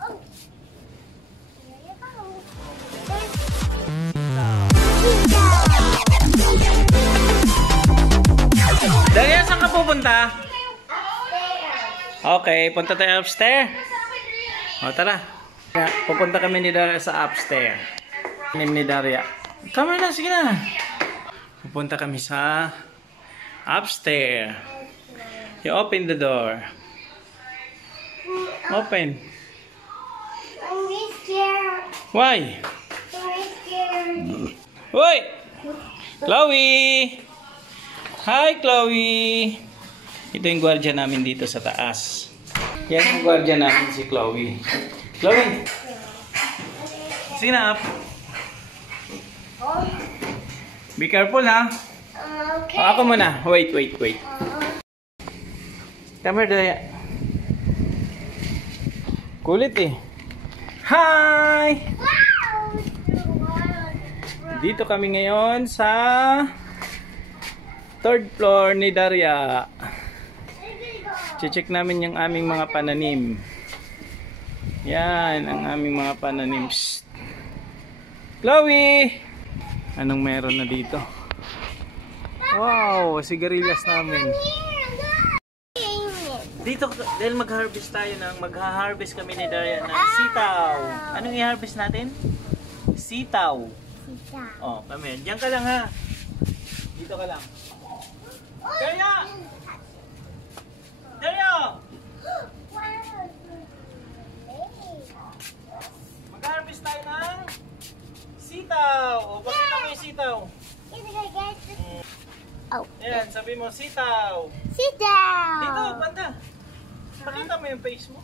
Oh. Here you go. Daria, saan ka pupunta? Upstairs. Okay, punta tayo upstairs. O, tara. Pupunta kami ni Daria sa upstairs. Ni Daria. Come na, sige na. Pupunta kami sa upstairs. You open the door. Open. I'm scared. Why? I'm scared. Hoy! Chloe! Hi, Chloe! Ito yung gwardiya namin dito sa taas. Yan yung gwardiya namin, si Chloe. Chloe! Sige na, up. Be careful, ha? Okay. O, ako muna. Wait. Come here, Daya. Kulit eh. Hi! Wow! Dito kami ngayon sa third floor ni Daria. Check namin yung aming mga pananim. Yan, ang aming mga pananim. Psst. Chloe! Anong meron na dito? Wow, sigarilyas namin. Dito, dahil mag-harvest tayo mag-harvest kami ni Daria ng sitaw. Anong i-harvest natin? Sitaw. Oh, kami. Diyan ka lang, ha? Dito ka lang. Daria! Daria! Mag-harvest tayo ng sitaw. O, pakita mo yung sitaw. Oh. Ayan, sabi mo, sitaw. Sit down. Dito, banda. Pakita mo yung face mo.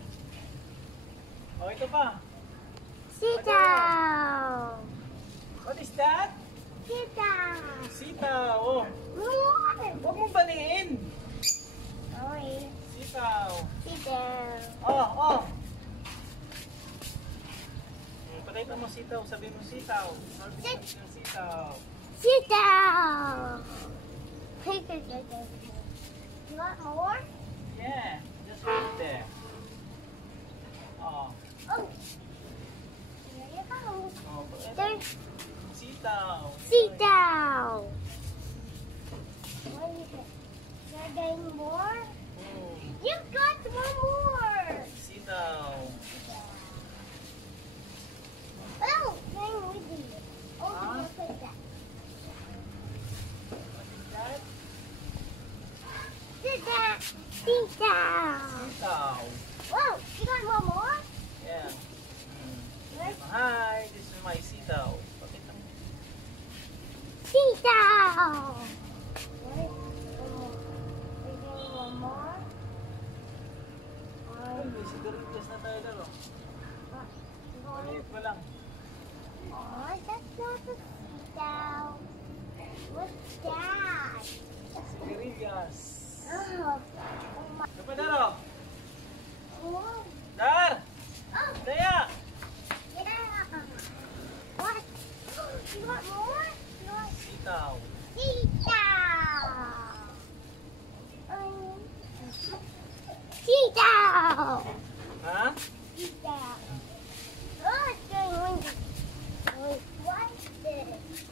O, ito pa. Sit down. What is that? Sit down. Sitaw. Oh, huwag mong baliin. Okay. Sitaw. Sit down. Oh. Pakita mo sitaw. Sabi mo sitaw. Harvest ng sitaw. Sit down. You want more? Yeah. Just right there. Oh. Oh. Here you go. Oh, pakita. There's Sitaw. sit down. What is it? You're getting more? You got one more. Sitaw. Oh, going with you. Oh, Huh? look at that. What is that? Sit down. Sit down. Sitaw. Whoa, you got one more? Yeah. Where's Hi, this is my sitaw. Pakita mo. sit down? Where's one more? Ay, may sigarilyas na tayo laro. Maliit pa lang. Oh, that's not a sit down. What's that? Sigarilyas. Oh, Ano pa daro? oh, Dar! oh, Daya! yeah. What? You want more? You want Sitaw. sit down? Sit down. Ha? Sit down. Oh, it's going windy. Wait, what is this?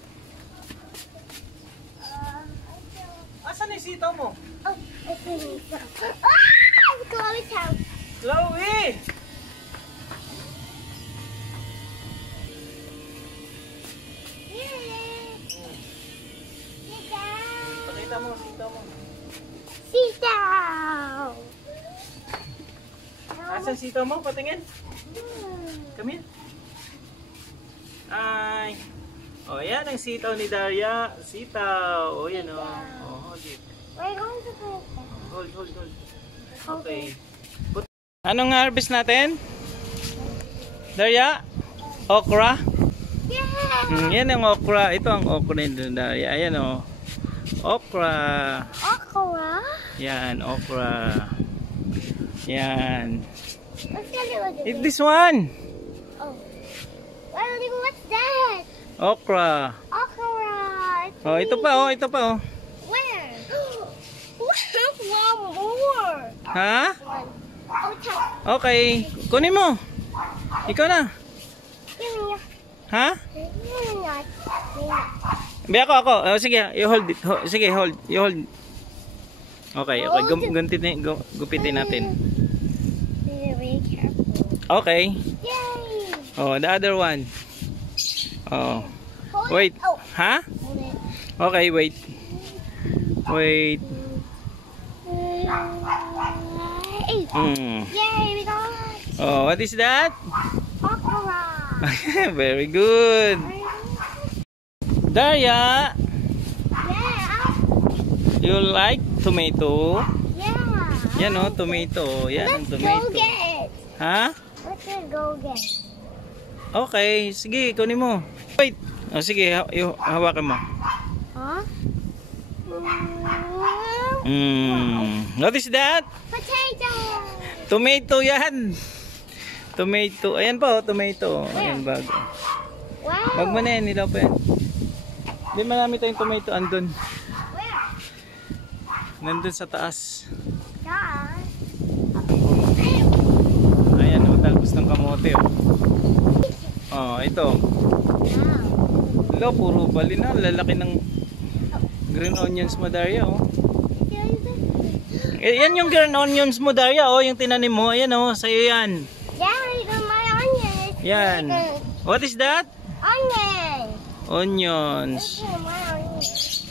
I don't. Asan yung sitaw mo? Oh, it's windy. Ah! It's Chloe's house. Chloe! Here it is. Sit down. Pakita mo, sitaw mo. Sit down. Asan sitaw mo? Patingin. Hmm. Come here. Ay. O, yan ang sitaw ni Daria. Sitaw. O, yan o. O, hold it. We're going to put that. Hold. Okay. Anong harvest natin? Daria? Okra? Yeah. Yan ang okra. Ito ang okra ni Daria. Ayan o. Okra. Aqua. Yan, okra. Yan. Let's get it with Eat this one. Oh. What's that? Okra. Aqua. Oh, ito pa oh, ito pa oh. Where? Where's one more? Ha? One. Oh, top. Okay. Kunin mo. Ikaw na. Ha? Be ako. Oh, sige, you hold it. Sige, hold. You hold. Okay. Gupitin natin. Very careful. Okay. Yay! Oh, the other one. Oh. Hold Wait. it. Oh, Ha? hold it. Okay, wait. Wait. Yay, we got it. Oh, what is that? Okra. Very good. Daria, Yeah. you like tomato? Yeah. Yan oh, tomato. Yan ang Let's go tomato. get it. Ha? Let's go get it. Okay, sige, kunin mo. Wait. Oh, sige, hawakan mo. Huh? What is that? Potato. Tomato yan. Tomato. Ayan po, tomato. Ayan bago. Wow. Wag mo na yan, nilaw pa yan. Hindi, marami tayong tomato andun. Where? Nandun sa taas. God. Ayan o, talbos ng kamote o. Oh, ito. Wow. Hello, puro bali na. Lalaki ng green onions mo, Daria o. Yan yung green onions mo, Daria o. Yung tinanim mo. Ayan o, sa'yo yan. Yeah, we got my onion. Yan. What is that? Onion. Onions. Where's my onion?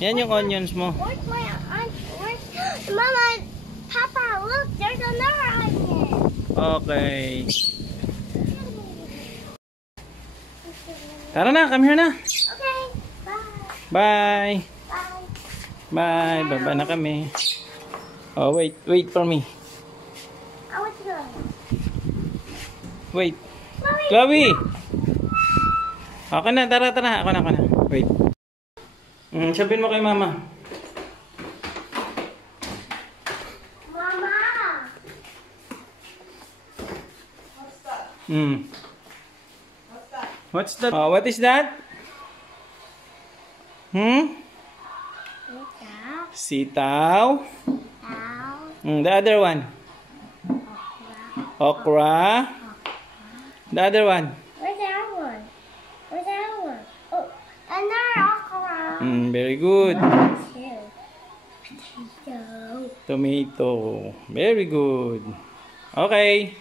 Yan yung onions mo. Where's my onion? Mama, Papa, look, there's another onion. Okay. Tara na, come here na. Okay, bye. Bye. Bye. Baba na kami. Oh, wait for me. I want to go. Wait. Mommy. Chloe! Ako na, tara. Ako na. Wait. Sabihin mo kay mama. Mama. What's that? Oh, what is that? Sitaw. The other one. Okra. The other one. Where's the other one? Where's the other one? Oh, another okra. Very good. Two. Potato. Tomato. Very good. Okay.